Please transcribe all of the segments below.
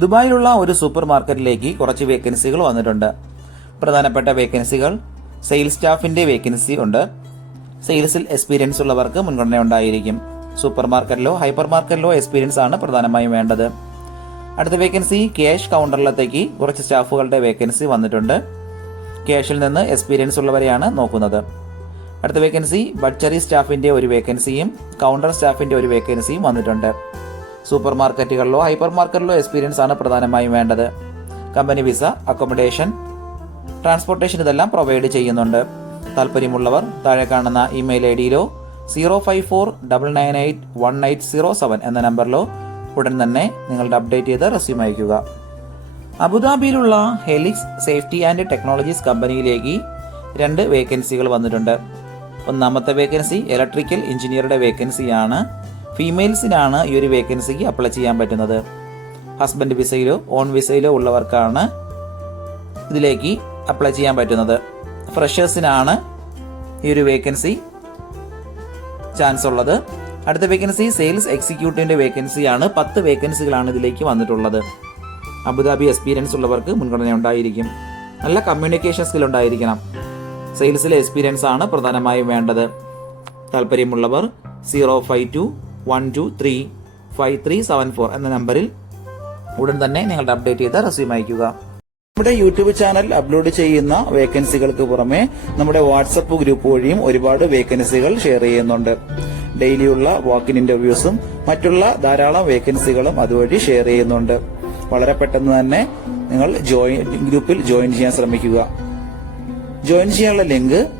ദുബായിലുള്ള ഒരു സൂപ്പർ മാർക്കറ്റിലേക്ക് കുറച്ച് വേക്കൻസികൾ വന്നിട്ടുണ്ട്. പ്രധാനപ്പെട്ട വേക്കൻസികൾ സെയിൽസ് സ്റ്റാഫിന്റെ വേക്കൻസി ഉണ്ട്. സെയിൽസിൽ എക്സ്പീരിയൻസ് ഉള്ളവർക്ക് മുൻഗണന ഉണ്ടായിരിക്കും. സൂപ്പർ മാർക്കറ്റിലോ ഹൈപ്പർ മാർക്കറ്റിലോ എക്സ്പീരിയൻസ് ആണ് പ്രധാനമായും വേണ്ടത്. അടുത്ത വേക്കൻസി ക്യാഷ് കൗണ്ടറിലത്തേക്ക് കുറച്ച് സ്റ്റാഫുകളുടെ വേക്കൻസി വന്നിട്ടുണ്ട്. ക്യാഷിൽ നിന്ന് എക്സ്പീരിയൻസ് ഉള്ളവരെയാണ് നോക്കുന്നത്. അടുത്ത വേക്കൻസി ബഡ്ചറി സ്റ്റാഫിന്റെ ഒരു വേക്കൻസിയും കൗണ്ടർ സ്റ്റാഫിന്റെ ഒരു വേക്കൻസിയും വന്നിട്ടുണ്ട്. സൂപ്പർ മാർക്കറ്റുകളിലോ ഹൈപ്പർ മാർക്കറ്റിലോ എക്സ്പീരിയൻസ് ആണ് പ്രധാനമായും വേണ്ടത്. കമ്പനി വിസ അക്കോമഡേഷൻ ട്രാൻസ്പോർട്ടേഷൻ ഇതെല്ലാം പ്രൊവൈഡ് ചെയ്യുന്നുണ്ട്. താല്പര്യമുള്ളവർ താഴെ കാണുന്ന email I ഡിയിലോ zero five four double nine eight one eight zero seven എന്ന നമ്പറിലോ ഉടൻ തന്നെ നിങ്ങളുടെ അപ്ഡേറ്റ് ചെയ്ത് റെസ്യൂം അയക്കുക അബുദാബിയിലുള്ള ഹെലിക്സ് സേഫ്റ്റി ആൻഡ് ടെക്നോളജീസ് കമ്പനിയിലേക്ക് രണ്ട് വേക്കൻസികൾ വന്നിട്ടുണ്ട്. ഒന്നാമത്തെ വേക്കൻസി ഇലക്ട്രിക്കൽ എഞ്ചിനീയറുടെ വേക്കൻസിയാണ് ഫീമെയിൽസിനാണ് ഈ ഒരു വേക്കൻസിക്ക് അപ്ലൈ ചെയ്യാൻ പറ്റുന്നത്. ഹസ്ബൻഡ് വിസയിലോ ഓൺ വിസയിലോ ഉള്ളവർക്കാണ് ഇതിലേക്ക് അപ്ലൈ ചെയ്യാൻ പറ്റുന്നത്. ഫ്രഷേഴ്സിനാണ് ഈ ഒരു വേക്കൻസി ചാൻസ് ഉള്ളത്. അടുത്ത വേക്കൻസി സെയിൽസ് എക്സിക്യൂട്ടീവിന്റെ വേക്കൻസിയാണ്. പത്ത് വേക്കൻസികളാണ് ഇതിലേക്ക് വന്നിട്ടുള്ളത്. അബുദാബി എക്സ്പീരിയൻസ് ഉള്ളവർക്ക് മുൻഗണന ഉണ്ടായിരിക്കും. നല്ല കമ്മ്യൂണിക്കേഷൻ സ്കിൽ ഉണ്ടായിരിക്കണം. സെയിൽസിലെ എക്സ്പീരിയൻസ് ആണ് പ്രധാനമായും വേണ്ടത്. താല്പര്യമുള്ളവർ zero five two one two three five three seven four എന്ന നമ്പറിൽ ഉടൻ തന്നെ നിങ്ങളുടെ അപ്ഡേറ്റ് ചെയ്ത റെസ്യൂം അയക്കുക നമ്മുടെ യൂട്യൂബ് ചാനൽ അപ്ലോഡ് ചെയ്യുന്ന വേക്കൻസികൾക്ക് പുറമെ നമ്മുടെ വാട്സപ്പ് ഗ്രൂപ്പ് വഴിയും ഒരുപാട് വേക്കൻസികൾ ഷെയർ ചെയ്യുന്നുണ്ട്. ഡെയിലിയുള്ള വാക്കിൻ ഇന്റർവ്യൂസും മറ്റുള്ള ധാരാളം വേക്കൻസികളും അതുവഴി ഷെയർ ചെയ്യുന്നുണ്ട്. വളരെ പെട്ടെന്ന് തന്നെ നിങ്ങൾ ജോയിൻ ഗ്രൂപ്പിൽ ജോയിൻ ചെയ്യാൻ ശ്രമിക്കുക. ജോയിൻ ചെയ്യാനുള്ള ലിങ്ക്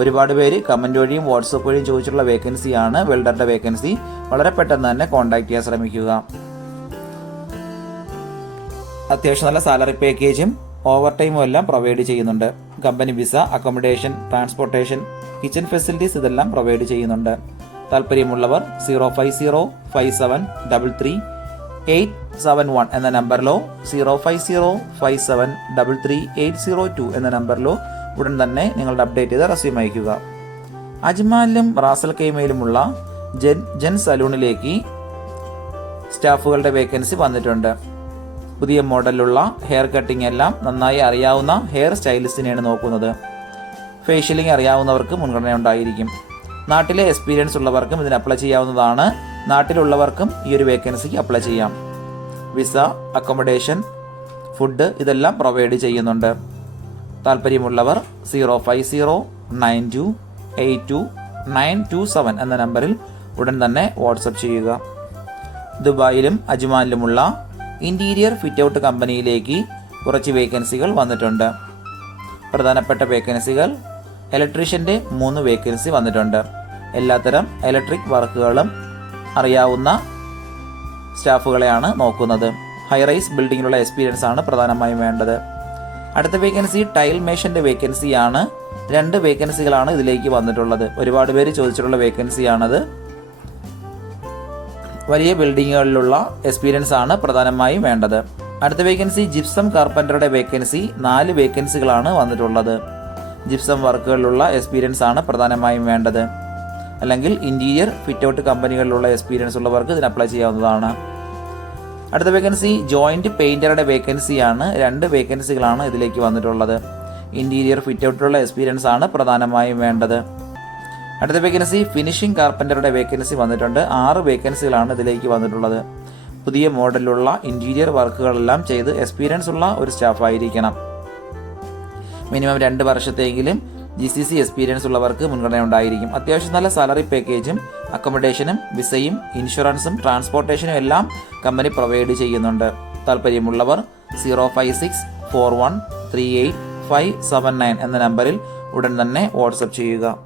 ഒരുപാട് പേര് കമന്റ് വഴിയും വാട്സപ്പ് വഴിയും ചോദിച്ചിട്ടുള്ള വേക്കൻസിയാണ് വെൽഡറുടെ വേക്കൻസി വളരെ പെട്ടെന്ന് തന്നെ കോൺടാക്ട് ചെയ്യാൻ ശ്രമിക്കുക. അത്യാവശ്യം നല്ല സാലറി പാക്കേജും ഓവർ ടൈമും എല്ലാം പ്രൊവൈഡ് ചെയ്യുന്നുണ്ട്. Company visa accommodation transportation kitchen facilities ഇതെല്ലാം പ്രൊവൈഡ് ചെയ്യുന്നുണ്ട്. താല്പര്യമുള്ളവർ zero five zero five seven double three eight seven one എന്ന നമ്പറിലോ zero five zero five seven double three eight zero two എന്ന നമ്പറിലോ ഉടൻ തന്നെ നിങ്ങളുടെ അപ്ഡേറ്റ് ചെയ്ത റെസ്യൂം അയക്കുക അജ്മാലിലും റാസൽ കൈമയിലുമുള്ള ജെൻ ജെൻ സലൂണിലേക്ക് സ്റ്റാഫുകളുടെ വേക്കൻസി വന്നിട്ടുണ്ട്. പുതിയ മോഡലിലുള്ള ഹെയർ കട്ടിംഗ് എല്ലാം നന്നായി അറിയാവുന്ന ഹെയർ സ്റ്റൈലിസ്റ്റിനെയാണ് നോക്കുന്നത്. ഫേഷ്യലിംഗ് അറിയാവുന്നവർക്ക് മുൻഗണന ഉണ്ടായിരിക്കും. നാട്ടിലെ എക്സ്പീരിയൻസ് ഉള്ളവർക്കും ഇതിന് അപ്ലൈ ചെയ്യാവുന്നതാണ്. നാട്ടിലുള്ളവർക്കും ഈ ഒരു വേക്കൻസിക്ക് അപ്ലൈ ചെയ്യാം. വിസ അക്കോമഡേഷൻ ഫുഡ് ഇതെല്ലാം പ്രൊവൈഡ് ചെയ്യുന്നുണ്ട്. താല്പര്യമുള്ളവർ zero five zero nine two eight two nine two seven എന്ന നമ്പറിൽ ഉടൻ തന്നെ വാട്സപ്പ് ചെയ്യുക. ദുബായിലും അജ്മാനിലുമുള്ള ഇന്റീരിയർ ഫിറ്റ് ഔട്ട് കമ്പനിയിലേക്ക് കുറച്ച് വേക്കൻസികൾ വന്നിട്ടുണ്ട്. പ്രധാനപ്പെട്ട വേക്കൻസികൾ ഇലക്ട്രീഷ്യന്റെ മൂന്ന് വേക്കൻസി വന്നിട്ടുണ്ട്. എല്ലാത്തരം ഇലക്ട്രിക് വർക്കുകളും അറിയാവുന്ന സ്റ്റാഫുകളെയാണ് നോക്കുന്നത്. ഹൈറൈസ് ബിൽഡിങ്ങിലുള്ള എക്സ്പീരിയൻസ് ആണ് പ്രധാനമായും വേണ്ടത്. അടുത്ത വേക്കൻസി ടൈൽ മേഷന്റെ വേക്കൻസിയാണ് രണ്ട് വേക്കൻസികളാണ് ഇതിലേക്ക് വന്നിട്ടുള്ളത്. ഒരുപാട് പേര് ചോദിച്ചിട്ടുള്ള വേക്കൻസിയാണത് വലിയ ബിൽഡിങ്ങുകളിലുള്ള എക്സ്പീരിയൻസ് ആണ് പ്രധാനമായും വേണ്ടത്. അടുത്ത വേക്കൻസി ജിപ്സം കാർപ്പന്ററുടെ വേക്കൻസി നാല് വേക്കൻസികളാണ് വന്നിട്ടുള്ളത്. ജിപ്സം വർക്കുകളിലുള്ള എക്സ്പീരിയൻസ് ആണ് പ്രധാനമായും വേണ്ടത്. അല്ലെങ്കിൽ ഇന്റീരിയർ ഫിറ്റ് ഔട്ട് കമ്പനികളിലുള്ള എക്സ്പീരിയൻസ് ഉള്ളവർക്ക് ഇതിന് അപ്ലൈ ചെയ്യാവുന്നതാണ്. അടുത്ത വേക്കൻസി ജോയിന്റ് പെയിന്ററുടെ വേക്കൻസിയാണ് രണ്ട് വേക്കൻസികളാണ് ഇതിലേക്ക് വന്നിട്ടുള്ളത്. ഇന്റീരിയർ ഫിറ്റ് ഔട്ടിലുള്ള എക്സ്പീരിയൻസ് ആണ് പ്രധാനമായും വേണ്ടത്. അടുത്ത വേക്കൻസി ഫിനിഷിംഗ് കാർപ്പന്ററുടെ വേക്കൻസി വന്നിട്ടുണ്ട്. ആറ് വേക്കൻസികളാണ് ഇതിലേക്ക് വന്നിട്ടുള്ളത്. പുതിയ മോഡലിലുള്ള ഇന്റീരിയർ വർക്കുകളെല്ലാം ചെയ്ത് എക്സ്പീരിയൻസ് ഉള്ള ഒരു സ്റ്റാഫായിരിക്കണം മിനിമം രണ്ട് വർഷത്തെങ്കിലും ജി സി സി എക്സ്പീരിയൻസ് ഉള്ളവർക്ക് മുൻഗണന ഉണ്ടായിരിക്കും. അത്യാവശ്യം നല്ല സാലറി പാക്കേജും അക്കോമഡേഷനും വിസയും ഇൻഷുറൻസും ട്രാൻസ്പോർട്ടേഷനും എല്ലാം കമ്പനി പ്രൊവൈഡ് ചെയ്യുന്നുണ്ട്. താല്പര്യമുള്ളവർ zero five six four one three eight five seven nine എന്ന നമ്പറിൽ ഉടൻ തന്നെ വാട്സപ്പ് ചെയ്യുക.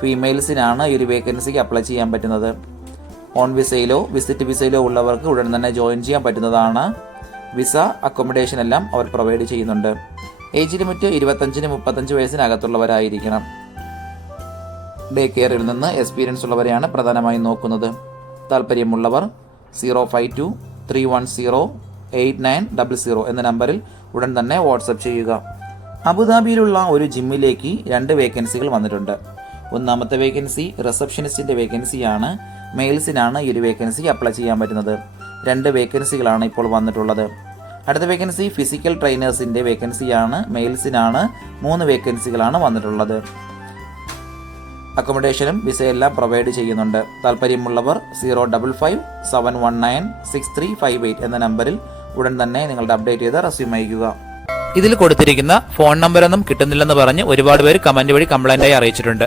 ഫീമെയിൽസിനാണ് ഈ ഒരു വേക്കൻസിക്ക് അപ്ലൈ ചെയ്യാൻ പറ്റുന്നത്. ഓൺ വിസയിലോ വിസിറ്റ് വിസയിലോ ഉള്ളവർക്ക് ഉടൻ തന്നെ ജോയിൻ ചെയ്യാൻ പറ്റുന്നതാണ്. വിസ അക്കോമഡേഷൻ എല്ലാം അവർ പ്രൊവൈഡ് ചെയ്യുന്നുണ്ട്. ഏജ് ലിമിറ്റ് ഇരുപത്തഞ്ചിന് മുപ്പത്തഞ്ച് വയസ്സിനകത്തുള്ളവരായിരിക്കണം. ഡേ കെയറിൽ നിന്ന് എക്സ്പീരിയൻസ് ഉള്ളവരെയാണ് പ്രധാനമായും നോക്കുന്നത്. താല്പര്യമുള്ളവർ zero five two three one zero eight nine double zero എന്ന നമ്പറിൽ ഉടൻ തന്നെ വാട്സപ്പ് ചെയ്യുക. അബുദാബിയിലുള്ള ഒരു ജിമ്മിലേക്ക് രണ്ട് വേക്കൻസികൾ വന്നിട്ടുണ്ട്. ഒന്നാമത്തെ വേക്കൻസി റിസപ്ഷനിസ്റ്റിന്റെ വേക്കൻസിയാണ് മെയിൽസിനാണ് ഈ ഒരു വേക്കൻസി അപ്ലൈ ചെയ്യാൻ പറ്റുന്നത്. രണ്ട് വേക്കൻസികളാണ് ഇപ്പോൾ വന്നിട്ടുള്ളത്. അടുത്ത വേക്കൻസി ഫിസിക്കൽ ട്രെയിനേഴ്സിന്റെ വേക്കൻസിയാണ് മെയിൽസിനാണ് മൂന്ന് വേക്കൻസികളാണ് വന്നിട്ടുള്ളത്. അക്കോമഡേഷനും വിസയെല്ലാം പ്രൊവൈഡ് ചെയ്യുന്നുണ്ട്. താല്പര്യമുള്ളവർ zero double five seven one nine six three five eight എന്ന നമ്പറിൽ ഉടൻ തന്നെ നിങ്ങളുടെ അപ്ഡേറ്റ് ചെയ്ത റെസ്യൂം അയക്കുക ഇതിൽ കൊടുത്തിരിക്കുന്ന ഫോൺ നമ്പറൊന്നും കിട്ടുന്നില്ലെന്ന് പറഞ്ഞ് ഒരുപാട് പേര് കമന്റ് വഴി കംപ്ലൈന്റ് ആയി അറിയിച്ചിട്ടുണ്ട്.